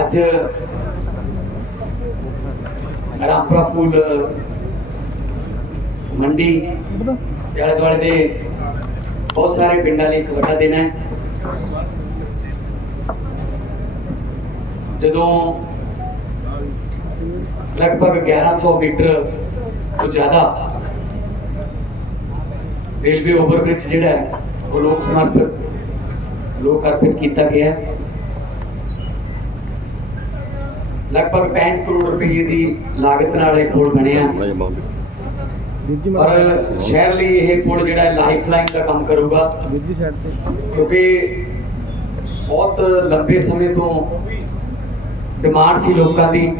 ਅੱਜ ਰਾਮਪੁਰਾ ਫੂਲ ਮੰਡੀ ਦੇ ਆਲੇ ਦੁਆਲੇ ਦੇ ਬਹੁਤ ਸਾਰੇ ਪਿੰਡਾਂ ਲਈ ਇੱਕ ਵੱਡਾ ਦਿਨ ਹੈ। ਜਦੋਂ ਲਗਭਗ 1100 ਮੀਟਰ ਤੋਂ ਜ਼ਿਆਦਾ ਰੇਲਵੇ ਓਵਰਬ੍ਰਿਜ ਜਿਹੜਾ ਹੈ, ਉਹ ਲੋਕ ਸਮਰਪਿਤ, ਲੋਕ ਅਰਪਿਤ ਕੀਤਾ ਗਿਆ ਹੈ। ਲਗਭਗ 65 ਕਰੋੜ ਰੁਪਏ ਦੀ ਲਾਗਤ ਨਾਲ ਇਹ ਪੁਲ ਬਣਿਆ। ਪਰ ਸ਼ਹਿਰ ਲਈ ਇਹ ਪੁਲ ਜਿਹੜਾ ਹੈ ਲਾਈਫ ਲਾਈਨ ਦਾ ਕੰਮ ਕਰੂਗਾ। ਕਿਉਂਕਿ ਬਹੁਤ ਲੰਬੇ ਸਮੇਂ ਤੋਂ ਡਿਮਾਂਡ ਸੀ ਲੋਕਾਂ ਦੀ।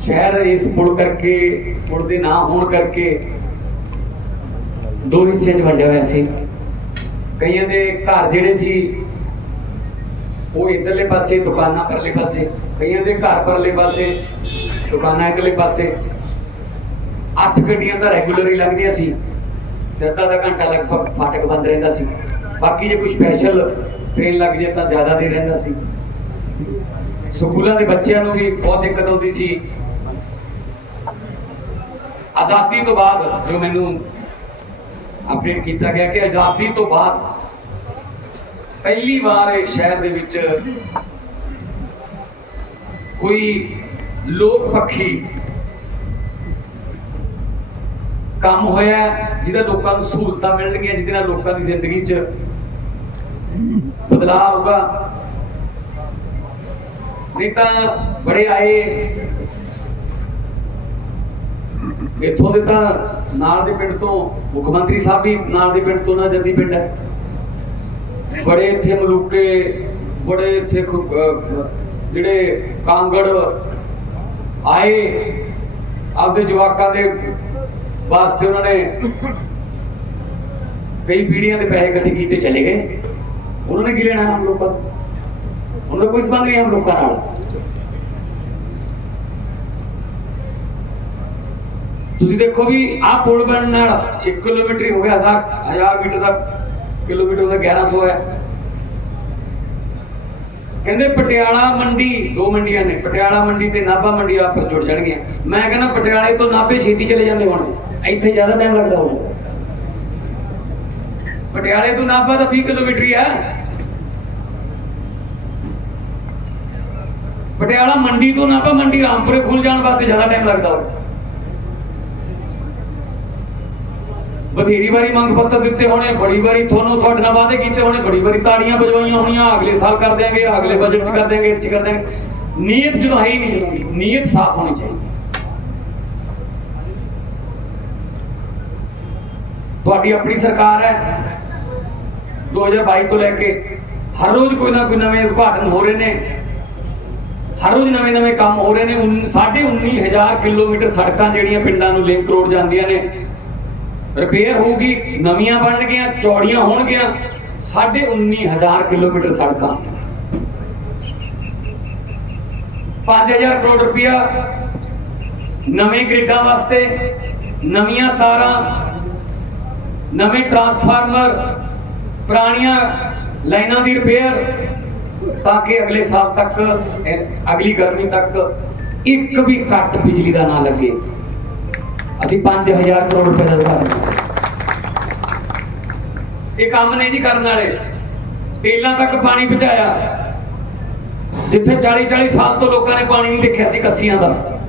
ਸ਼ਹਿਰ ਇਸ ਪੁਲ ਕਰਕੇ ਪੁਲ ਦੇ ਨਾ ਹੋਣ ਕਰਕੇ ਦੋ ਹਿੱਸਿਆਂ 'ਚ ਵੰਡਿਆ ਹੋਇਆ ਸੀ। ਕਈਆਂ ਦੇ ਘਰ ਜਿਹੜੇ ਸੀ ਉਹ ਇਧਰਲੇ ਪਾਸੇ ਦੁਕਾਨਾਂ ਪਰਲੇ ਪਾਸੇ। ਕਈਆਂ ਦੇ ਘਰ ਪਰਲੇ ਪਾਸੇ, ਦੁਕਾਨਾਂ ਇਕਲੇ ਪਾਸੇ। ਅੱਠ ਗੱਡੀਆਂ ਤਾਂ ਰੈਗੂਲਰ ਹੀ ਲੱਗਦੀਆਂ ਸੀ। ਤੇ ਅੱਧਾ ਦਾ ਘੰਟਾ ਲਗਭਗ ਫਾਟਕ ਬੰਦ ਰਹਿੰਦਾ ਸੀ। ਬਾਕੀ ਜੇ ਕੋਈ ਸਪੈਸ਼ਲ ਟ੍ਰੇਨ ਲੱਗ ਜੇ ਤਾਂ ਜ਼ਿਆਦਾ ਦੇਰ ਰਹਿੰਦਾ ਸੀ। ਸਕੂਲਾਂ ਦੇ ਬੱਚਿਆਂ ਨੂੰ ਵੀ ਬਹੁਤ ਦਿੱਕਤ ਆਉਂਦੀ ਸੀ। ਆਜ਼ਾਦੀ ਤੋਂ ਬਾਅਦ ਜੋ ਮੈਨੂੰ ਅਪਡੇਟ ਕੀਤਾ ਗਿਆ ਕਿ ਆਜ਼ਾਦੀ ਤੋਂ ਬਾਅਦ ਪਹਿਲੀ ਵਾਰ ਇਹ ਸ਼ਹਿਰ ਦੇ ਵਿੱਚ ਕੋਈ ਲੋਕ ਪੱਖੀ ਕੰਮ ਹੋਇਆ, ਜਿਹਦਾ ਲੋਕਾਂ ਨੂੰ ਸਹੂਲਤਾਂ ਮਿਲਣਗੀਆਂ, ਜਿਹਦੇ ਨਾਲ ਲੋਕਾਂ ਦੀ ਜ਼ਿੰਦਗੀ 'ਚ ਬਦਲਾਅ ਆਊਗਾ। ਨਹੀਂ ਤਾਂ ਬੜੇ ਆਏ। ਇੱਥੋਂ ਦੇ ਤਾਂ ਨਾਲ ਦੇ ਪਿੰਡ ਤੋਂ ਮੁੱਖ ਮੰਤਰੀ ਸਾਹਿਬ ਵੀ ਨਾਲ ਦੇ ਪਿੰਡ ਤੋਂ ਨਾ ਜੱਦੀ ਪਿੰਡ ਹੈ। ਬੜੇ ਇੱਥੇ ਮਲੂਕੇ, ਬੜੇ ਇੱਥੇ ਜਿਹੜੇ ਕਾਂਗੜ ਆਏ, ਆਪਦੇ ਜਵਾਕਾਂ ਦੇ ਵਾਸਤੇ ਉਹਨਾਂ ਨੇ ਕਈ ਪੀੜ੍ਹੀਆਂ ਦੇ ਪੈਸੇ ਇਕੱਠੇ ਕੀਤੇ ਚਲੇ ਗਏ। ਉਹਨਾਂ ਨੇ ਕੀ ਲੈਣਾ ਹਮ ਲੋਕਾਂ ਤੋਂ? ਉਹਨਾਂ ਦਾ ਕੋਈ ਸੰਬੰਧ ਨਹੀਂ ਹਮ ਲੋਕਾਂ ਨਾਲ। ਤੁਸੀਂ ਦੇਖੋ ਵੀ ਆਹ ਪੁਲ ਬਣਨ ਨਾਲ 1 ਕਿਲੋਮੀਟਰ ਹੀ ਹੋ ਗਿਆ, ਹਜ਼ਾਰ ਹਜ਼ਾਰ ਮੀਟਰ ਦਾ ਕਿਲੋਮੀਟਰ ਦਾ 1100 ਹੈ। ਕਹਿੰਦੇ ਪਟਿਆਲਾ ਮੰਡੀ, ਦੋ ਮੰਡੀਆਂ ਨੇ, ਪਟਿਆਲਾ ਮੰਡੀ ਤੇ ਨਾਭਾ ਮੰਡੀ ਆਪਸ ਜੁੜ ਜਾਣਗੀਆਂ। ਮੈਂ ਕਹਿੰਦਾ ਪਟਿਆਲੇ ਤੋਂ ਨਾਭੇ ਛੇਤੀ ਚਲੇ ਜਾਂਦੇ ਹੁਣ ਇੱਥੇ ਜ਼ਿਆਦਾ ਟਾਈਮ ਲੱਗਦਾ ਹੋਊ ਪਟਿਆਲੇ ਤੋਂ ਨਾਭਾ ਤਾਂ 20 ਕਿਲੋਮੀਟਰ ਹੀ ਹੈ ਪਟਿਆਲਾ ਮੰਡੀ ਤੋਂ ਨਾਭਾ ਮੰਡੀ ਰਾਮਪੁਰੇ ਖੁੱਲ ਜਾਣ ਵਾਸਤੇ ਜ਼ਿਆਦਾ ਟਾਈਮ ਲੱਗਦਾ ਹੋਊ ਬਥੇਰੀ ਵਾਰੀ ਮੰਗ ਪੱਤਰ ਦਿੱਤੇ ਹੋਣੇ, ਬੜੀ ਵਾਰੀ ਤੁਹਾਨੂੰ ਤੁਹਾਡੇ ਨਾਲ ਵਾਅਦੇ ਕੀਤੇ ਹੋਣੇ, ਬੜੀ ਵਾਰੀ ਤਾੜੀਆਂ ਵਜਵਾਈਆਂ ਹੋਣੀਆਂ, ਅਗਲੇ ਸਾਲ ਕਰ ਦਿਆਂਗੇ, ਅਗਲੇ ਬਜਟ 'ਚ ਕਰ ਦਿਆਂਗੇ, ਇਹ ਕਰ ਦਿਆਂਗੇ। ਨੀਅਤ ਜਦੋਂ ਹੈ ਹੀ ਨਹੀਂ ਜ਼ਰੂਰੀ, ਨੀਅਤ ਸਾਫ਼ ਹੋਣੀ ਚਾਹੀਦੀ ਤੁਹਾਡੀ ਆਪਣੀ ਸਰਕਾਰ ਹੈ। 2022 ਤੋਂ ਲੈ ਕੇ ਹਰ ਰੋਜ਼ ਕੋਈ ਨਾ ਕੋਈ ਨਵੇਂ ਉਦਘਾਟਨ ਹੋ ਰਹੇ ਨੇ। ਹਰ ਰੋਜ਼ ਨਵੇਂ ਨਵੇਂ ਕੰਮ ਹੋ ਰਹੇ ਨੇ। ਉਨ- ਸਾਢੇ 19000 ਕਿਲੋਮੀਟਰ ਸੜਕਾਂ ਜਿਹੜੀਆਂ ਪਿੰਡਾਂ ਨੂੰ ਲਿੰਕ ਰੋਡ ਜਾਂਦੀਆਂ ਨੇ। ਰਿਪੇਅਰ ਹੋਊਗੀ, ਨਵੀਆਂ ਬਣਨਗੀਆਂ ਚੌੜੀਆਂ ਹੋਣਗੀਆਂ, ਸਾਢੇ 19000 ਕਿਲੋਮੀਟਰ ਸੜਕਾਂ। 5000 ਕਰੋੜ ਰੁਪਇਆ ਨਵੇਂ ਗ੍ਰਿਡਾਂ ਵਾਸਤੇ, ਨਵੀਆਂ ਤਾਰਾਂ, ਨਵੇਂ ਟਰਾਂਸਫਾਰਮਰ, ਪੁਰਾਣੀਆਂ ਲਾਈਨਾਂ ਦੀ ਰਿਪੇਅਰ ਤਾਂ ਕਿ ਅਗਲੇ ਸਾਲ ਤੱਕ ਅਗਲੀ ਗਰਮੀ ਤੱਕ ਇੱਕ ਵੀ ਕੱਟ ਬਿਜਲੀ ਦਾ ਨਾ ਲੱਗੇ। ਅਸੀਂ 5000 ਕਰੋੜ ਰੁਪਏ ਦਾ ਉਧਾਰ ਇਹ ਕੰਮ ਨੇ ਜੀ ਕਰਨ ਵਾਲੇ। ਟੇਲਾਂ ਤੱਕ ਪਾਣੀ ਪਹੁੰਚਾਇਆ। ਜਿੱਥੇ 40 40 ਸਾਲ ਤੋਂ ਲੋਕਾਂ ਨੇ ਪਾਣੀ ਨਹੀਂ ਦੇਖਿਆ ਸੀ ਕੱਸੀਆਂ ਦਾ।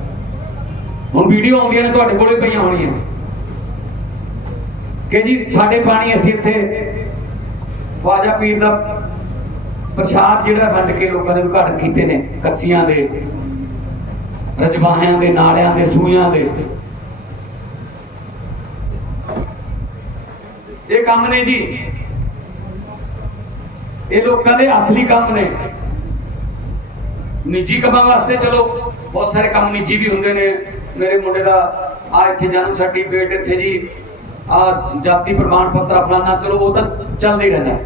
ਹੁਣ ਵੀਡੀਓ ਆਉਂਦੀਆਂ ਨੇ, ਤੁਹਾਡੇ ਕੋਲੇ ਪਈਆਂ ਹੋਣੀਆਂ। ਕਿ ਜੀ ਸਾਡੇ ਪਾਣੀ ਅਸੀਂ ਇੱਥੇ ਖਵਾਜਾ ਪੀਰ ਦਾ ਪ੍ਰਸ਼ਾਦ ਜਿਹੜਾ ਵੰਡ ਕੇ ਲੋਕਾਂ ਦੇ ਉਦਘਾਟਨ ਕੀਤੇ ਨੇ, ਕੱਸੀਆਂ ਦੇ, ਰਜਵਾਹਿਆਂ ਦੇ, ਨਾਲਿਆਂ ਦੇ ਸੂਇਆਂ ਦੇ। ਇਹ ਕੰਮ ਨੇ ਜੀ। ਇਹ ਲੋਕਾਂ ਦੇ ਅਸਲੀ ਕੰਮ ਨੇ। ਨਿੱਜੀ ਕੰਮਾਂ ਵਾਸਤੇ ਚਲੋ, ਬਹੁਤ ਸਾਰੇ ਕੰਮ ਨਿੱਜੀ ਵੀ ਹੁੰਦੇ ਨੇ। ਮੇਰੇ ਮੁੰਡੇ ਦਾ ਆ ਇੱਥੇ ਜਨਮ ਸਰਟੀਫਿਕੇਟ ਇੱਥੇ ਜੀ। ਆ ਜਾਤੀ ਪ੍ਰਮਾਣ ਪੱਤਰ ਫਲਾਨਾ, ਚਲੋ ਉਹ ਤਾਂ ਚੱਲਦਾ ਹੀ ਰਹਿੰਦਾ।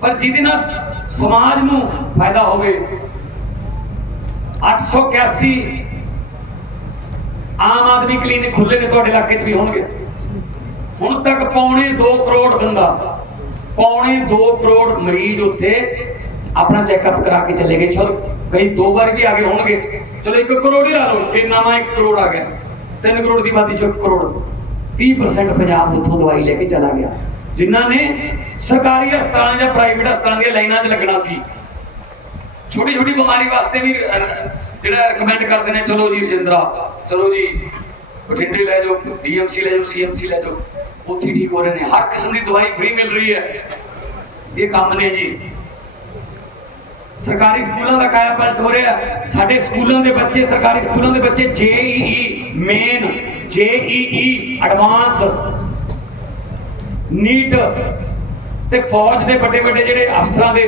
ਪਰ ਜਿਹਦੇ ਨਾਲ ਸਮਾਜ ਨੂੰ ਫਾਇਦਾ ਹੋਵੇ 881 ਆਮ ਆਦਮੀ ਕਲੀਨਿਕ ਖੁੱਲੇ ਨੇ, ਤੁਹਾਡੇ ਇਲਾਕੇ 'ਚ ਵੀ ਹੋਣਗੇ। ਹੁਣ ਤੱਕ ਪੌਣੇ 2 ਕਰੋੜ ਬੰਦਾ, ਪੌਣੇ 2 ਕਰੋੜ ਮਰੀਜ਼ ਉੱਥੇ ਆਪਣਾ ਚੈੱਕਅਪ ਕਰਾ ਕੇ ਚਲੇ ਗਏ। ਚਲੋ, ਕਈ ਦੋ ਵਾਰ ਵੀ ਆ ਗਏ ਹੋਣਗੇ। ਚਲੋ 1 ਕਰੋੜ ਹੀ ਲਾ ਲਓ ਕਿ ਨਵਾਂ 1 ਕਰੋੜ ਆ ਗਿਆ। 3 ਕਰੋੜ ਦੀ ਆਬਾਦੀ ਚੋਂ 1 ਕਰੋੜ। 30% ਪੰਜਾਬ ਉੱਥੋਂ ਦਵਾਈ ਲੈ ਕੇ ਚਲਾ ਗਿਆ। ਜਿਨ੍ਹਾਂ ਨੇ ਸਰਕਾਰੀ ਹਸਪਤਾਲਾਂ ਜਾਂ ਪ੍ਰਾਈਵੇਟ ਹਸਪਤਾਲਾਂ ਦੀਆਂ ਲਾਈਨਾਂ 'ਚ ਲੱਗਣਾ ਸੀ। ਛੋਟੀ ਛੋਟੀ ਬਿਮਾਰੀ ਵਾਸਤੇ ਵੀ ਜਿਹੜਾ ਰეკਮੈਂਡ ਕਰਦੇ ਨੇ, ਚਲੋ ਜੀ ਰਜਿੰਦਰਾ, ਚਲੋ ਜੀ, ਬਠਿੰਡੇ ਲੈ ਜਾਓ, ਡੀਐਮਸੀ ਲੈ ਜਾਓ, ਸੀਐਮਸੀ ਲੈ ਜਾਓ। ਉੱਥੇ ਹੀ ਠੀਕ ਹੋ ਰਹੇ ਨੇ। ਹਰ ਕਿਸਮ ਦੀ ਦਵਾਈ ਫ੍ਰੀ ਮਿਲ ਰਹੀ ਹੈ। ਇਹ ਕੰਮ ਨੇ ਜੀ। ਸਰਕਾਰੀ ਸਕੂਲਾਂ ਦਾ ਕਾਇਆ ਪਲਟ ਹੋ ਰਿਹਾ ਸਾਡੇ ਸਕੂਲਾਂ ਦੇ ਬੱਚੇ, ਸਰਕਾਰੀ ਸਕੂਲਾਂ ਦੇ ਬੱਚੇ JEE main JEE advance NEET ਤੇ ਫੌਜ ਦੇ ਵੱਡੇ ਵੱਡੇ ਜਿਹੜੇ ਅਫਸਰਾਂ ਦੇ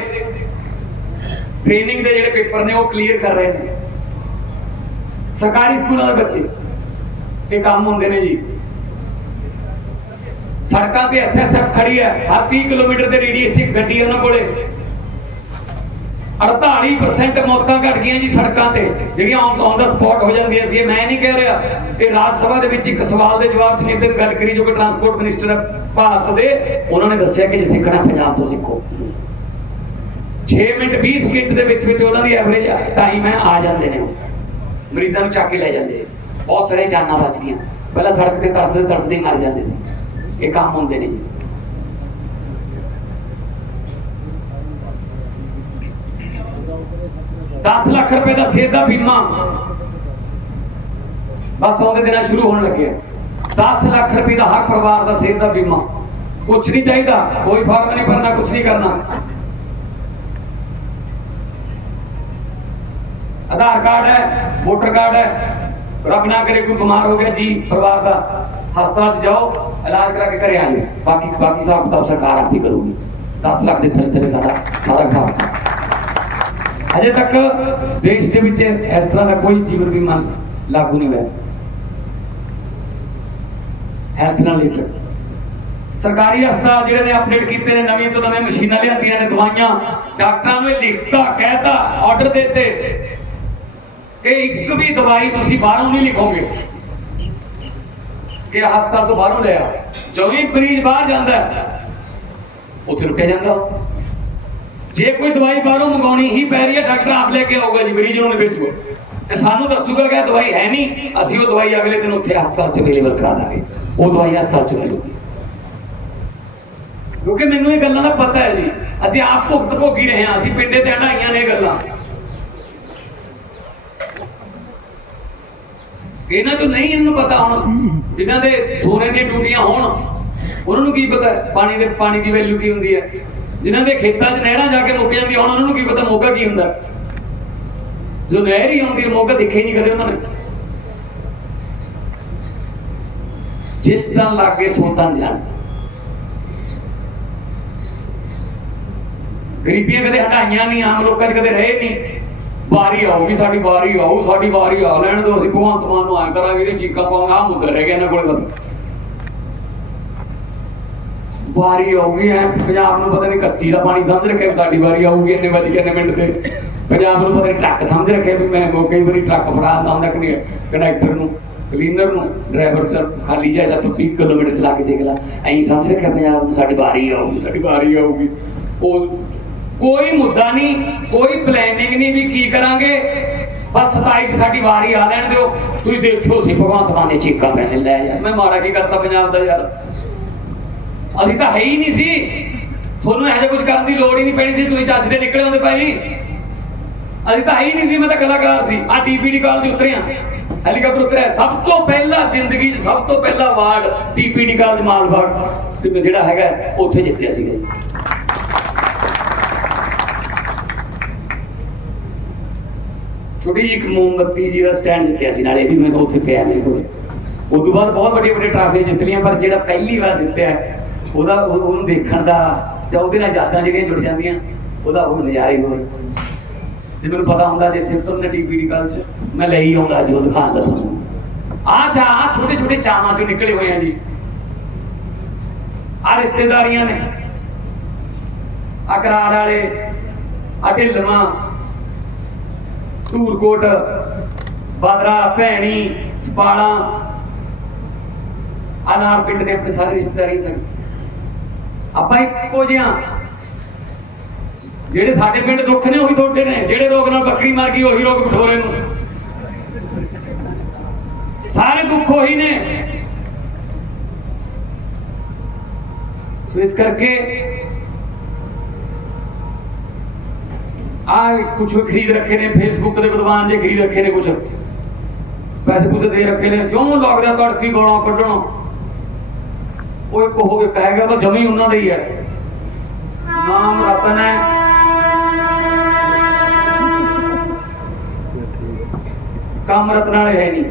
ਟ੍ਰੇਨਿੰਗ ਦੇ ਜਿਹੜੇ ਪੇਪਰ ਨੇ, ਉਹ ਕਲੀਅਰ ਕਰ ਰਹੇ ਨੇ। ਸਰਕਾਰੀ ਸਕੂਲਾਂ ਦੇ ਬੱਚੇ, ਇਹ ਕੰਮ ਹੁੰਦੇ ਨੇ ਜੀ। ਸੜਕਾਂ ਤੇ ਐਸਐਸਐਫ ਖੜੀ ਹੈ। ਹਰ 30 ਕਿਲੋਮੀਟਰ ਦੇ ਰੇਡੀਅਸ 'ਚ ਗੱਡੀ ਉਹਨਾਂ ਕੋਲੇ। 48% ਮੌਤਾਂ ਘਟ ਗਈਆਂ ਜੀ ਸੜਕਾਂ ਤੇ। ਜਿਹੜੀਆਂ ਔਨ ਦਾ ਸਪੌਟ ਹੋ ਜਾਂਦੀਆਂ ਸੀ। ਮੈਂ ਨਹੀਂ ਕਹਿ ਰਿਹਾ। ਇਹ ਰਾਜ ਸਭਾ ਦੇ ਵਿੱਚ ਇੱਕ ਸਵਾਲ ਦੇ ਜਵਾਬ 'ਚ ਨਿਤਿਨ ਗਡਕਰੀ ਜੋ ਕਿ ਟਰਾਂਸਪੋਰਟ ਮਿਨਿਸਟਰ ਹੈ ਭਾਰਤ ਦੇ, ਉਹਨਾਂ ਨੇ ਦੱਸਿਆ ਕਿ ਜੇ ਸਿੱਖਣਾ ਪੰਜਾਬ ਤੋਂ ਸਿੱਖੋ। 6 ਮਿੰਟ 20 ਸਕਿੰਟ ਦੇ ਵਿੱਚ ਵਿੱਚ ਉਹਨਾਂ ਦੀ ਐਵਰੇਜ ਟਾਈਮ ਹੈ, ਆ ਜਾਂਦੇ ਨੇ ਉਹ। ਮਰੀਜ਼ਾਂ ਨੂੰ ਚੱਕ ਕੇ ਲੈ ਜਾਂਦੇ ਬਹੁਤ ਸਾਰੇ ਜਾਨਾਂ ਬਚ ਗਈਆਂ। ਪਹਿਲਾਂ ਸੜਕ ਤੇ ਤੜਫਦੇ ਤੜਫਦੇ ਮਰ ਜਾਂਦੇ ਸੀ। ਇਹ ਕੰਮ ਹੁੰਦੇ ਨੇ ਦਸ ਲੱਖ ਰੁਪਏ ਦਾ ਸਿਹਤ ਦਾ ਬੀਮਾ। ਬਸ ਆਉਂਦੇ ਦਿਨਾਂ ਸ਼ੁਰੂ ਹੋਣ ਲੱਗਿਆ 10 ਲੱਖ ਰੁਪਏ ਦਾ ਹਰ ਪਰਿਵਾਰ ਦਾ ਸਿਹਤ ਦਾ ਬੀਮਾ। ਕੁਝ ਨਹੀਂ ਚਾਹੀਦਾ, ਕੋਈ ਫਾਰਮ ਨਹੀਂ ਭਰਨਾ ਕੁਝ ਨਹੀਂ ਕਰਨਾ। ਆਧਾਰ ਕਾਰਡ ਹੈ, ਵੋਟਰ ਕਾਰਡ ਹੈ। ਰੱਬ ਨਾ ਕਰੇ ਕੋਈ ਬਿਮਾਰ ਹੋ ਗਿਆ, ਜੀ, ਪਰਿਵਾਰ ਦਾ, ਹਸਪਤਾਲ 'ਚ ਜਾਓ, ਇਲਾਜ ਕਰਾ ਕੇ ਘਰੇ ਆ ਬਾਕੀ ਬਾਕੀ ਹਿਸਾਬ ਕਿਤਾਬ ਸਰਕਾਰ ਆਪ ਕਰੂਗੀ। 10 ਲੱਖ ਦੇ ਥੱਲੇ ਥੱਲੇ ਸਾਡਾ ਸਾਰਾ ਹਿਸਾਬ ਕਿਤਾਬ। ਤੱਕ ਦੇਸ਼ ਦੇ ਵਿੱਚ ਇਸ ਤਰ੍ਹਾਂ ਦਾ ਕੋਈ ਜੀਵਨ ਬੀਮਾ ਲਾਗੂ ਨਹੀਂ ਹੋਇਆ। ਹੈਲਥ ਨਾਲ ਰਿਲੇਟਡ ਸਰਕਾਰੀ ਹਸਪਤਾਲ ਜਿਹੜੇ ਨੇ ਅਪਡੇਟ ਕੀਤੇ ਨੇ ਨਵੀਆਂ ਤੋਂ ਨਵੀਆਂ ਮਸ਼ੀਨਾਂ ਲਿਆਂਦੀਆਂ ਨੇ, ਦਵਾਈਆਂ। ਡਾਕਟਰਾਂ ਨੂੰ ਇਹ ਲਿਖਤਾ, ਕਹਿਤਾ ਆਰਡਰ ਦਿੱਤੇ। ਕਿ ਇੱਕ ਵੀ ਦਵਾਈ ਤੁਸੀਂ ਬਾਹਰੋਂ ਨਹੀਂ ਲਿਖੋਗੇ। ਕਿ ਹਸਪਤਾਲ ਤੋਂ ਬਾਹਰੋਂ ਲੈ ਆ ਜਦੋਂ ਮਰੀਜ਼ ਬਾਹਰ ਜਾਂਦਾ ਉੱਥੇ ਰੁਕਿਆ ਜਾਂਦਾ। ਜੇ ਕੋਈ ਦਵਾਈ ਬਾਹਰੋਂ ਮੰਗਾਉਣੀ ਹੀ ਪੈ ਰਹੀ ਹੈ, ਡਾਕਟਰ ਆਪ ਲੈ ਕੇ ਆਊਗਾ ਜੀ, ਮਰੀਜ਼ ਨੂੰ ਭੇਜੂਗਾ। ਤੇ ਸਾਨੂੰ ਦੱਸੂਗਾ ਕਿ ਦਵਾਈ ਹੈ ਨਹੀਂ, ਅਸੀਂ ਉਹ ਦਵਾਈ ਅਗਲੇ ਦਿਨ ਉੱਥੇ ਹਸਪਤਾਲ 'ਚ ਅਵੇਲੇਬਲ ਕਰਾ ਦਾਂਗੇ। ਉਹ ਦਵਾਈ ਹਸਪਤਾਲ 'ਚ ਮਿਲੂਗੀ। ਕਿਉਂਕਿ ਮੈਨੂੰ ਇਹ ਗੱਲਾਂ ਦਾ ਪਤਾ ਹੈ ਜੀ, ਅਸੀਂ ਆਪ ਭੁਗਤ ਭੋਗੀ ਰਹੇ ਹਾਂ, ਅਸੀਂ ਪਿੰਡੇ ਤੇ ਹਟਾਈਆਂ ਨੇ ਇਹ ਗੱਲਾਂ। ਇਹਨਾਂ ਤੋਂ ਨਹੀਂ ਇਹਨੂੰ ਪਤਾ ਹੁਣ, ਜਿਨ੍ਹਾਂ ਦੇ ਸੋਨੇ ਦੀਆਂ ਟੂਟੀਆਂ ਹੋਣ, ਉਹਨਾਂ ਨੂੰ ਕੀ ਪਤਾ ਪਾਣੀ ਦੇ ਪਾਣੀ ਦੀ ਵੈਲਿਊ ਕੀ ਹੁੰਦੀ ਹੈ? ਜਿਨ੍ਹਾਂ ਦੇ ਖੇਤਾਂ 'ਚ ਨਹਿਰਾਂ ਜਾ ਕੇ ਮੁੱਕ ਜਾਂਦੀਆਂ ਹੁਣ, ਉਹਨਾਂ ਨੂੰ ਕੀ ਪਤਾ ਮੋਗਾ ਕੀ ਹੁੰਦਾ ਜੋ ਨਹਿਰ ਹੀ ਆਉਂਦੀ ਹੈ, ਮੋਗਾ ਦਿਖੇ ਹੀ ਨਹੀਂ ਕਦੇ ਉਹਨਾਂ ਨੇ। ਜਿਸ ਦਾ ਲਾਗੇ ਸੁਲਤਾਨ ਜਾਣ। ਗਰੀਬੀਆਂ ਕਦੇ ਹਟਾਈਆਂ ਨਹੀਂ, ਆਮ ਲੋਕਾਂ 'ਚ ਕਦੇ ਰਹੇ ਨਹੀਂ। ਵਾਰੀ ਆਊਗੀ, ਸਾਡੀ ਵਾਰੀ ਆਊ, ਸਾਡੀ ਵਾਰੀ ਆ ਲੈਣ ਦੋ ਅਸੀਂ ਭਗਵੰਤ ਮਾਨ ਨੂੰ ਆਏ ਕਰਾਂਗੇ ਇਹਦੀ ਚੀਕਾਂ ਪਾਵਾਂਗੇ ਆ ਮੁੱਦਾ ਰਹਿ ਗਿਆ ਇਹਨਾਂ ਕੋਲੇ ਬਸ। ਵਾਰੀ ਆਊਗੀ, ਐ ਪੰਜਾਬ ਨੂੰ ਪਤਾ ਨਹੀਂ ਕੱਸੀ ਦਾ ਪਾਣੀ ਸਮਝ ਰੱਖਿਆ ਸਾਡੀ ਵਾਰੀ ਆਊਗੀ, ਇੰਨੇ ਵਜੇ ਕਿੰਨੇ ਮਿੰਟ ਤੇ। ਪੰਜਾਬ ਨੂੰ ਪਤਾ ਨਹੀਂ ਟਰੱਕ ਸਮਝ ਰੱਖਿਆ ਵੀ ਮੈਂ ਕਈ ਵਾਰੀ ਟਰੱਕ ਫੜਾ ਆਉਂਦਾ ਹੁੰਦਾ ਕਿ ਕੰਡਕਟਰ ਨੂੰ, ਕਲੀਨਰ ਨੂੰ, ਡਰਾਈਵਰ ਚ ਖਾਲੀ ਜਾਇਦਾ ਤੋਂ 20 ਕਿਲੋਮੀਟਰ ਚਲਾ ਕੇ ਦੇਖ ਲਾ। ਐਂ ਸਮਝ ਰੱਖਿਆ ਪੰਜਾਬ ਨੂੰ, ਸਾਡੀ ਵਾਰੀ ਆਊਗੀ, ਸਾਡੀ ਵਾਰੀ ਆਊਗੀ। ਉਹ ਕੋਈ ਮੁੱਦਾ ਨਹੀਂ, ਕੋਈ ਪਲੈਨਿੰਗ ਨਹੀਂ ਵੀ ਕੀ ਕਰਾਂਗੇ। ਬਸ 27 ਚ ਸਾਡੀ ਵਾਰੀ ਆ ਲੈਣ ਦਿਓ। ਤੁਸੀਂ ਦੇਖਿਓ ਸੀ ਭਗਵੰਤ ਮਾਨ ਦੇ ਚੀਕਾਂ ਪੈਣੇ ਲੈ ਯਾਰ ਮੈਂ ਮਾੜਾ ਕੀ ਕਰਤਾ ਪੰਜਾਬ ਦਾ ਯਾਰ। ਅਸੀਂ ਤਾਂ ਹੈ ਹੀ ਨਹੀਂ ਸੀ। ਤੁਹਾਨੂੰ ਇਹੋ ਜਿਹਾ ਕੁਝ ਕਰਨ ਦੀ ਲੋੜ ਹੀ ਨਹੀਂ ਪੈਣੀ ਸੀ। ਤੁਸੀਂ ਚੱਜ ਦੇ ਨਿਕਲੇ ਹੁੰਦੇ ਪਹਿਲੀ ਅਸੀਂ ਤਾਂ ਹੈ ਹੀ ਨਹੀਂ ਸੀ, ਮੈਂ ਤਾਂ ਕਲਾਕਾਰ ਸੀ। ਆ ਟੀਪੀਡੀ ਕਾਲਜ ਉਤਰਿਆ। ਹੈਲੀਕਾਪਟਰ ਉਤਰਿਆ। ਸਭ ਤੋਂ ਪਹਿਲਾਂ ਜ਼ਿੰਦਗੀ 'ਚ ਸਭ ਤੋਂ ਪਹਿਲਾ ਅਵਾਰਡ ਟੀਪੀਡੀ ਕਾਲਜ ਮਾਲਬਾਗ ਤੇ ਜਿਹੜਾ ਹੈਗਾ, ਉੱਥੇ ਜਿੱਤਿਆ ਸੀ ਛੋਟੀ ਜਿਹੀ ਇੱਕ ਮੋਮਬੱਤੀ ਜੀ ਦਾ ਸਟੈਂਡ ਜਿੱਤਿਆ ਸੀ, ਨਾਲੇ ਵੀ ਮੈਨੂੰ ਉੱਥੇ ਪਿਆ ਮੇਰੇ ਕੋਲ। ਉਸ ਤੋਂ ਬਾਅਦ ਬਹੁਤ ਵੱਡੀਆਂ ਵੱਡੀਆਂ ਟਰਾਫੀਆਂ ਜਿੱਤ ਲਈਆਂ, ਪਰ ਜਿਹੜਾ ਪਹਿਲੀ ਵਾਰ ਜਿੱਤਿਆ ਉਹਦਾ ਉਹਨੂੰ ਦੇਖਣ ਦਾ ਜਾਂ ਉਹਦੇ ਨਾਲ ਯਾਦਾਂ ਜਿਹੜੀਆਂ ਜੁੜ ਜਾਂਦੀਆਂ, ਉਹਦਾ ਉਹ ਨਜ਼ਾਰੇ ਹੋਰ। ਜੇ ਮੈਨੂੰ ਪਤਾ ਹੁੰਦਾ ਜੇ ਇੱਥੇ ਤੁਰਨੇ ਟੀਵੀ ਕਾਲ ਚ, ਮੈਂ ਲੈ ਆਉਂਦਾ ਜੋ ਦਿਖਾਉਂਦਾ ਤੁਹਾਨੂੰ। ਆ ਚਾ, ਆ ਛੋਟੇ ਛੋਟੇ ਚਾਵਾਂ ਚੋਂ ਨਿਕਲੇ ਹੋਏ ਆ ਜੀ। ਆ ਰਿਸ਼ਤੇਦਾਰੀਆਂ ਨੇ। ਆ ਕਰਾੜ ਵਾਲੇ, ਆ ਢਿੱਲਵਾਂ ਧੂਰਕੋਟ, ਬਾਦਰਾ, ਭੈਣੀ ਸਪਾਲਾ ਅਨਾਰ ਪਿੰਡ ਦੇ ਆਪਣੇ ਸਾਰੇ ਰਿਸ਼ਤੇਦਾਰੀ ਸਨ। ਆਪਾਂ ਇੱਕੋ ਜਿਹਾ ਜਿਹੜੇ ਸਾਡੇ ਪਿੰਡ ਦੁੱਖ ਨੇ, ਉਹੀ ਤੁਹਾਡੇ ਨੇ। ਜਿਹੜੇ ਰੋਗ ਨਾਲ ਬੱਕਰੀ ਮਰ ਗਈ, ਉਹੀ ਰੋਗ ਬਠੋਰੇ ਨੂੰ। ਸਾਰੇ ਦੁੱਖ ਉਹੀ ਨੇ। ਸੋ ਇਸ ਕਰਕੇ ਆ ਕੁਝ ਖਰੀਦ ਰੱਖੇ ਨੇ ਫੇਸਬੁੱਕ ਦੇ ਵਿਦਵਾਨ ਜੇ ਖਰੀਦ ਰੱਖੇ ਨੇ ਕੁਝ ਪੈਸੇ ਪੂਸੇ ਦੇ ਰੱਖੇ ਨੇ ਜੋ ਲੱਗਦਾ ਤੜਕੀ ਗਾਲਾਂ ਕੱਢਣਾ? ਉਹ ਇੱਕ ਹੋ ਕੇ ਕਹਿ ਗਿਆ ਤਾਂ ਜਮੀ ਉਹਨਾਂ ਦਾ ਹੀ ਹੈ। ਨਾਮ ਰਤਨ ਹੈ ਕੰਮ ਰਤਨ ਵਾਲੇ ਹੈ ਨਹੀਂ।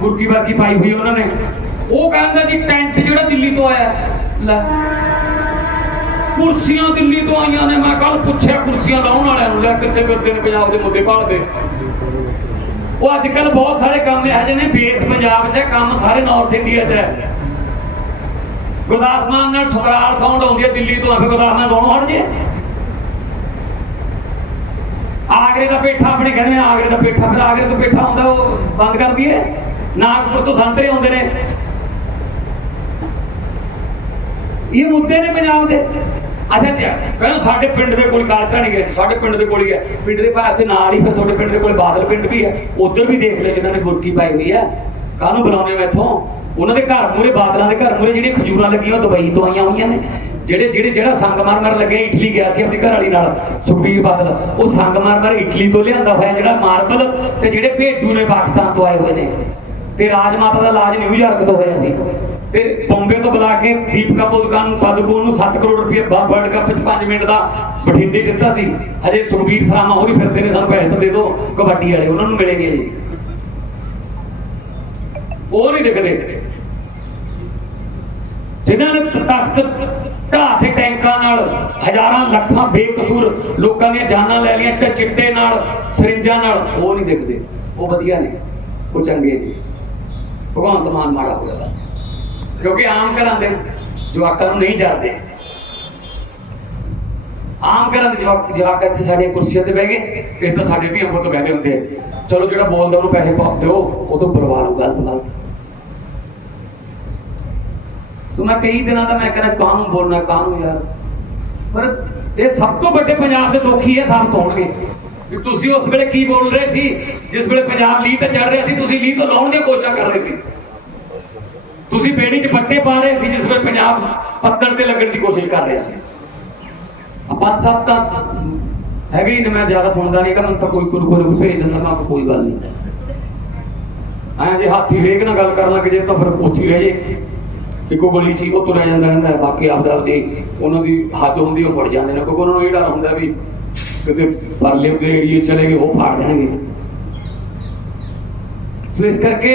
ਗੁਰਕੀ ਵਰਗੀ ਪਾਈ ਹੋਈ ਉਹਨਾਂ ਨੇ। ਉਹ ਕਹਿੰਦਾ ਜੀ, ਟੈਂਟ ਜਿਹੜਾ ਦਿੱਲੀ ਤੋਂ ਆਇਆ। ਲੈ। ਕੁਰਸੀਆਂ ਦਿੱਲੀ ਤੋਂ ਆਈਆਂ ਨੇ, ਮੈਂ ਕੱਲ ਪੁੱਛਿਆ ਕੁਰਸੀਆਂ ਲਾਉਣ ਵਾਲਿਆਂ ਨੂੰ, ਲੈ ਕਿੱਥੇ ਫਿਰਦੇ ਨੇ ਪੰਜਾਬ ਦੇ ਮੁੱਦੇ ਭਾਲਦੇ? ਉਹ ਅੱਜ ਕੱਲ ਬਹੁਤ ਸਾਰੇ ਕੰਮ ਇਹੋ ਜਿਹੇ ਨੇ, ਬੇਸ ਪੰਜਾਬ 'ਚ ਕੰਮ ਸਾਰੇ ਨਾਰਥ ਇੰਡੀਆ 'ਚ ਹੈ। ਗੁਰਦਾਸ ਮਾਨ ਨਾਲ ਠੁਕਰਾਲ ਸਾਊਂਡ ਆਉਂਦੀ ਹੈ ਦਿੱਲੀ ਤੋਂ ਆ ਫਿਰ ਗੁਰਦਾਸ ਮਾਨ ਗਾਉਣੋਂ ਹਟ ਜੇ। ਆਗਰੇ ਦਾ ਪੇਠਾ ਆਪਣੇ ਕਹਿੰਦੇ ਆਗਰੇ ਦਾ ਪੇਠਾ, ਫਿਰ ਆਗਰੇ ਤੋਂ ਪੇਠਾ ਆਉਂਦਾ ਉਹ ਬੰਦ ਕਰ ਦਈਏ। ਨਾਗਪੁਰ ਤੋਂ ਸੰਤਰੇ ਆਉਂਦੇ ਨੇ। ਇਹ ਮੁੱਦੇ ਨੇ ਪੰਜਾਬ ਦੇ। ਅੱਛਾ ਅੱਛਾ। ਕਹਿੰਦੇ ਸਾਡੇ ਪਿੰਡ ਦੇ ਕੋਲ ਕਾਲਚਾ ਨਹੀਂ ਗਏ ਸਾਡੇ ਪਿੰਡ ਦੇ ਕੋਲ ਹੀ ਹੈ। ਪਿੰਡ ਦੇ ਭਾਈ ਨਾਲ ਹੀ ਫਿਰ ਤੁਹਾਡੇ ਪਿੰਡ ਦੇ ਕੋਲ ਬਾਦਲ ਪਿੰਡ ਵੀ ਹੈ। ਉਧਰ ਵੀ ਦੇਖ ਲੈ ਜਿਨ੍ਹਾਂ ਨੇ ਗੁਰਕੀ ਪਾਈ ਹੋਈ ਹੈ। ਕਾਹਨੂੰ ਬੁਲਾਉਂਦੇ ਇੱਥੋਂ? ਉਹਨਾਂ ਦੇ ਘਰ ਮੂਰੇ ਬਾਦਲਾਂ ਦੇ ਘਰ ਮੂਰੇ ਜਿਹੜੀਆਂ ਖਜੂਰਾਂ ਲੱਗੀਆਂ ਦੁਬਈ ਤੋਂ ਆਈਆਂ ਹੋਈਆਂ ਨੇ। ਜਿਹੜੇ ਜਿਹੜੇ, ਜਿਹੜਾ ਸੰਗਮਰਮਰ ਲੱਗੇ, ਇਟਲੀ ਗਿਆ ਸੀ ਆਪਣੀ ਘਰ ਵਾਲੀ ਨਾਲ, ਸੁਖਬੀਰ ਬਾਦਲ। ਉਹ ਸੰਗਮਰਮਰ ਇਟਲੀ ਤੋਂ ਲਿਆਂਦਾ ਹੋਇਆ ਜਿਹੜਾ ਮਾਰਬਲ ਤੇ ਜਿਹੜੇ ਭੇਡੂ ਨੇ ਪਾਕਿਸਤਾਨ ਤੋਂ ਆਏ ਹੋਏ ਨੇ। ਤੇ ਰਾਜ ਮਾਤਾ ਦਾ ਇਲਾਜ ਨਿਊਯਾਰਕ ਤੋਂ ਹੋਇਆ ਸੀ। ਤੇ ਬੰਬੇ ਤੋਂ ਬੁਲਾ ਕੇ ਦੀਪਕਾ ਪੋਦਕਾਨ ਨੂੰ ਪਦਕੋਨ ਨੂੰ 7 ਕਰੋੜ ਰੁਪਏ ਵਰਲਡ ਕੱਪ ਵਿੱਚ 5 ਮਿੰਟ ਦਾ ਬਠਿੰਡੇ ਦਿੱਤਾ ਸੀ। ਹਜੇ ਸੁਖਬੀਰ ਸਰਾਮਾ ਹੋਰ ਹੀ ਫਿਰਦੇ ਨੇ, ਸਾਨੂੰ ਪੈਸੇ ਤਾਂ ਦੇ ਦਿਓ, ਕਬੱਡੀ ਵਾਲੇ, ਉਹਨਾਂ ਨੂੰ ਮਿਲੇਗੇ ਜੀ। ਉਹ ਨਹੀਂ ਦਿਖਦੇ। ਜਿਨ੍ਹਾਂ ਨੇ ਤਖਤ, ਢਾਹ ਤੇ ਟੈਂਕਾਂ ਨਾਲ ਹਜ਼ਾਰਾਂ ਲੱਖਾਂ ਬੇਕਸੂਰ ਲੋਕਾਂ ਦੀਆਂ ਜਾਨਾਂ ਲੈ ਲਈਆਂ ਤੇ ਚਿੱਟੇ ਨਾਲ, ਸਰਿੰਜਾਂ ਨਾਲ, ਉਹ ਨਹੀਂ ਦਿਖਦੇ। ਉਹ ਵਧੀਆ ਨੇ, ਉਹ ਚੰਗੇ ਨੇ। ਭਗਵੰਤ ਮਾਨ ਮਾੜਾ ਹੋਇਆ ਬਸ। ਕਿਉਂਕਿ ਆਮ ਘਰਾਂ ਦੇ ਜਵਾਕਾਂ ਨੂੰ ਨਹੀਂ ਜਰਦੇ ਆਮ ਘਰਾਂ ਦੇ ਜਵਾਕ ਜਵਾਕ ਇੱਥੇ ਸਾਡੀਆਂ ਕੁਰਸੀਆਂ ਤੇ ਬਹਿ ਗਏ, ਇਹ ਤਾਂ ਸਾਡੇ ਧੀਆਂ ਪੁੱਤ ਬਹਿੰਦੇ ਹੁੰਦੇ ਆ। ਚਲੋ ਜਿਹੜਾ ਬੋਲਦਾ ਉਹਨੂੰ ਪੈਸੇ ਪਾ ਦਿਓ ਉਹ ਤੋਂ ਬਰਵਾ ਲਓ ਗਲਤ ਗਲਤ ਸੋ ਮੈਂ ਕਈ ਦਿਨਾਂ ਦਾ ਮੈਂ ਕਹਿੰਦਾ, ਕਾਹਨੂੰ ਬੋਲਣਾ, ਕਾਹਨੂੰ ਯਾਰ? ਪਰ ਇਹ ਸਭ ਤੋਂ ਵੱਡੇ ਪੰਜਾਬ ਦੇ ਦੁਖੀ ਇਹ ਸਾਬਤ ਹੋਣਗੇ ਵੀ ਤੁਸੀਂ ਉਸ ਵੇਲੇ ਕੀ ਬੋਲ ਰਹੇ ਸੀ? ਜਿਸ ਵੇਲੇ ਪੰਜਾਬ ਲੀਹ ਤੇ ਚੜ ਰਿਹਾ ਸੀ, ਤੁਸੀਂ ਲੀਹ ਤੋਂ ਲਾਉਣ ਦੀਆਂ ਕੋਸ਼ਿਸ਼ਾਂ ਕਰ ਰਹੇ ਸੀ। ਤੁਸੀਂ ਬੇੜੀ 'ਚ ਪੱਟੇ ਪਾ ਰਹੇ ਸੀ, ਜਿਸ ਵੇਲੇ ਪੰਜਾਬ ਪੱਤਣ ਤੇ ਲੱਗਣ ਦੀ ਕੋਸ਼ਿਸ਼ ਕਰ ਰਿਹਾ ਸੀ। ਪੰਜ ਸੱਤ ਤਾਂ ਹੈਗੇ ਹੀ ਨੇ, ਮੈਂ ਜ਼ਿਆਦਾ ਸੁਣਦਾ ਨਹੀਂ ਕਿ ਮੈਨੂੰ ਤਾਂ ਕੋਈ ਕੋਈ ਕੋਈ ਭੇਜ ਦਿੰਦਾ, ਮੈਂ ਕੋਈ ਗੱਲ ਨਹੀਂ। ਐਂ ਜੇ ਹਾਥੀ ਰੇਕ ਨਾਲ ਗੱਲ ਕਰਨ ਲੱਗ ਜੇ, ਤਾਂ ਫਿਰ ਉੱਥੇ ਰਹਿ ਜੇ। ਇੱਕੋ ਗਲੀ 'ਚ ਹੀ ਉਹ ਤੁਰਿਆ ਜਾਂਦਾ ਰਹਿੰਦਾ ਹੈ, ਬਾਕੀ ਆਪਦਾ ਆਪਦੀ ਉਹਨਾਂ ਦੀ ਹੱਦ ਹੁੰਦੀ, ਉਹ ਫੜ ਜਾਂਦੇ ਨੇ, ਕਿਉਂਕਿ ਉਹਨਾਂ ਨੂੰ ਇਹ ਡਰ ਹੁੰਦਾ ਵੀ ਕਿਤੇ ਪਰਲੇ ਦੇ ਏਰੀਏ ਚਲੇ ਗਏ, ਉਹ ਫਾੜ ਦੇਣਗੇ। ਸੋ ਇਸ ਕਰਕੇ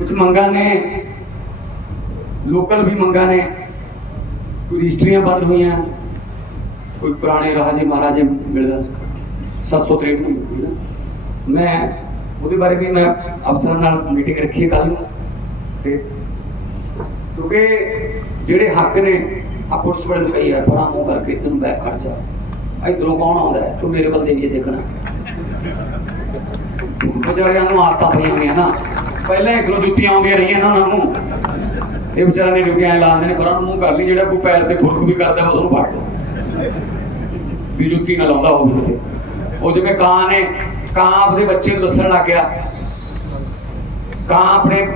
ਕੁਝ ਮੰਗਾਂ ਨੇ ਲੋਕਲ ਵੀ ਮੰਗਾਂ ਨੇ। ਕੋਈ ਰਜਿਸਟਰੀਆਂ ਬੰਦ ਹੋਈਆਂ, ਕੋਈ ਪੁਰਾਣੇ ਰਾਜੇ ਮਹਾਰਾਜੇ ਮਿਲਦਾ। 763 ਨੂੰ ਮਿਲਦੀ ਮੈਂ ਉਹਦੇ ਬਾਰੇ ਵੀ ਮੈਂ ਅਫਸਰਾਂ ਨਾਲ ਮੀਟਿੰਗ ਰੱਖੀ ਹੈ ਕੱਲ ਨੂੰ। ਤੇ ਕਿਉਂਕਿ ਜਿਹੜੇ ਹੱਕ ਨੇ ਆ ਪੁਲਿਸ ਵਾਲੇ ਨੂੰ ਕਹੀ ਯਾਰ, ਬੜਾ ਮੂੰਹ ਕਰਕੇ ਤੈਨੂੰ ਬੈਕ ਖੜ ਜਾ। ਇਧਰੋਂ ਕੌਣ ਆਉਂਦਾ ਹੈ? ਤੂੰ ਮੇਰੇ ਵੱਲ ਦੇਖ ਜੇ ਦੇਖਣਾ। ਵਿਚਾਰਿਆਂ ਨੂੰ ਆਦਤਾਂ ਪਈਆਂ ਹੋਈਆਂ ਨਾ। ਪਹਿਲਾਂ ਇਧਰੋਂ ਜੁੱਤੀਆਂ ਆਉਂਦੀਆਂ ਰਹੀਆਂ ਨਾ ਉਹਨਾਂ ਨੂੰ ਇਹ ਵਿਚਾਰਿਆਂ ਦੀ ਡਿਊਟੀਆਂ ਐਂ ਲਾਉਂਦੇ ਨੇ ਪਰਾਂ ਨੂੰ ਮੂੰਹ ਕਰ ਲਈ, ਜਿਹੜਾ ਕੋਈ ਪੈਰ ਤੇ ਫੁਰਕ ਵੀ ਕਰਦਾ ਵਾ ਉਹਨੂੰ ਫੜ ਲਓ। ਵੀ ਜੁੱਤੀ ਨਾ ਲਾਉਂਦਾ ਹੋਵੇ ਕਿਤੇ। ਉਹ ਜਿਵੇਂ ਕਾਂ ਨੇ, ਕਾਂ ਆਪਦੇ ਬੱਚੇ ਨੂੰ ਦੱਸਣ ਲੱਗ ਗਿਆ। ਕਾਂ ਆਪਣੇ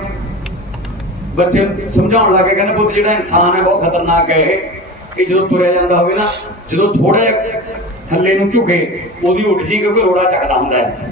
ਬੱਚੇ ਨੂੰ ਸਮਝਾਉਣ ਲੱਗ ਗਿਆ, ਕਹਿੰਦਾ ਪੁੱਤ ਜਿਹੜਾ ਇਨਸਾਨ ਹੈ ਬਹੁਤ ਖਤਰਨਾਕ ਹੈ ਇਹ। ਜਦੋਂ ਤੁਰਿਆ ਜਾਂਦਾ ਹੋਵੇ ਨਾ, ਜਦੋਂ ਥੋੜਾ ਜਿਹਾ ਥੱਲੇ ਨੂੰ ਝੁਕੇ, ਉਹਦੀ ਉੱਡ ਜੀ ਕਿਉਂਕਿ ਰੋੜਾ ਚੱਕਦਾ ਹੁੰਦਾ ਹੈ।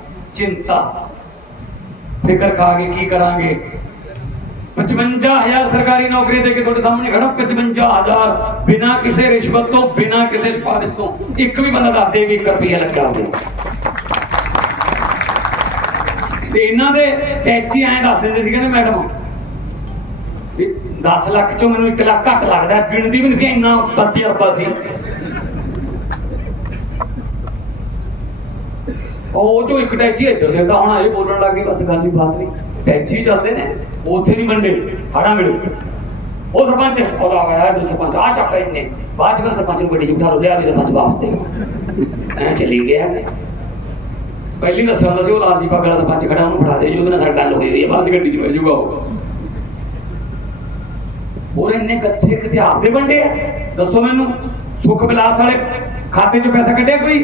ਚਿੰਤਾ। ਫਿਕਰ ਖਾ ਕੇ ਕੀ ਕਰਾਂਗੇ? 55000 ਸਰਕਾਰੀ ਨੌਕਰੀ ਦੇ ਕੇ ਤੁਹਾਡੇ ਸਾਹਮਣੇ ਖੜਾ 55000 ਬਿਨਾਂ ਕਿਸੇ ਰਿਸ਼ਵਤ ਤੋਂ, ਬਿਨਾਂ ਕਿਸੇ ਸਿਫਾਰਿਸ਼ ਤੋਂ। ਇੱਕ ਵੀ ਬੰਦਾ ਦੱਸ ਦੇ ਵੀ 1 ਰੁਪਿਆ ਲੱਗਾ ਹੋਵੇ। ਤੇ ਇਹਨਾਂ ਦੇ ਐਚੀ ਐਂ ਦੱਸ ਦਿੰਦੇ ਸੀ ਕਹਿੰਦੇ ਮੈਡਮ, ਵੀ 10 ਲੱਖ ਚੋਂ ਮੈਨੂੰ 1 ਲੱਖ ਘੱਟ ਲੱਗਦਾ ਗਿਣਦੀ ਵੀ ਨਹੀਂ ਸੀ, ਇੰਨਾ ਤਜਰਬਾ ਸੀ। ਉਹ ਚੋਂ ਇੱਕ ਟੈਚੀ ਇੱਧਰ ਦੇ ਹੁਣ ਇਹ ਬੋਲਣ ਲੱਗੇ ਬਸ ਗੱਲ ਦੀ ਬਾਤ ਨਹੀਂ। ਟੈਚੀ ਚੱਲਦੇ ਨੇ, ਉੱਥੇ ਨਹੀਂ ਮੰਡੇ ਹੜਾ ਮਿਲੂ ਉਹ ਸਰਪੰਚ ਉਹ ਆ ਗਿਆ ਤੇ ਸਰਪੰਚ ਆ ਚੱਕ ਇਹਨੇ ਬਾਅਦ ਚ ਸਰਪੰਚ ਨੂੰ ਗੱਡੀ ਚ ਬਿਠਾ ਲਓ, ਲਿਆ ਵੀ ਸਰਪੰਚ ਵਾਪਸ ਦੇ। ਐ ਚਲੀ ਗਿਆ। ਪਹਿਲੀ ਦੱਸਿਆ ਹੁੰਦਾ ਸੀ, ਉਹ ਲਾਲਜੀ ਪੱਗ ਵਾਲਾ ਸਰਪੰਚ ਖੜਾ, ਉਹਨੂੰ ਫੜਾ ਦੇ, ਜੀ ਉਹਦੇ ਨਾਲ ਸਾਡੀ ਗੱਲ ਹੋਈ ਹੋਈ ਹੈ ਬਾਅਦ ਚ ਗੱਡੀ ਚ ਬਹਿ ਜਾਊਗਾ ਉਹ। ਹੋਰ ਇੰਨੇ ਗੱਥੇ ਕਿਤੇ ਆਪਦੇ ਵੰਡੇ ਆ। ਦੱਸੋ ਮੈਨੂੰ, ਸੁਖ ਵਿਲਾਸ ਵਾਲੇ ਖਾਤੇ ਚ ਪੈਸਾ ਕੱਢਿਆ ਕੋਈ?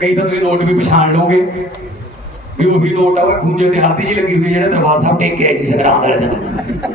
ਕਈ ਤਾਂ ਤੁਸੀਂ ਨੋਟ ਵੀ ਪਛਾਣ ਲਓਗੇ ਵੀ ਉਹੀ ਨੋਟ ਆ, ਉਹ ਖੂੰਜੇ ਤੇ ਹਲਦੀ ਜੀ ਲੱਗੀ ਹੋਈ ਹੈ ਜਿਹੜਾ ਦਰਬਾਰ ਸਾਹਿਬ ਟੇਕ ਕੇ ਆਏ ਸੀ ਸੰਗਰਾਂਦ ਵਾਲੇ ਦਿਨ।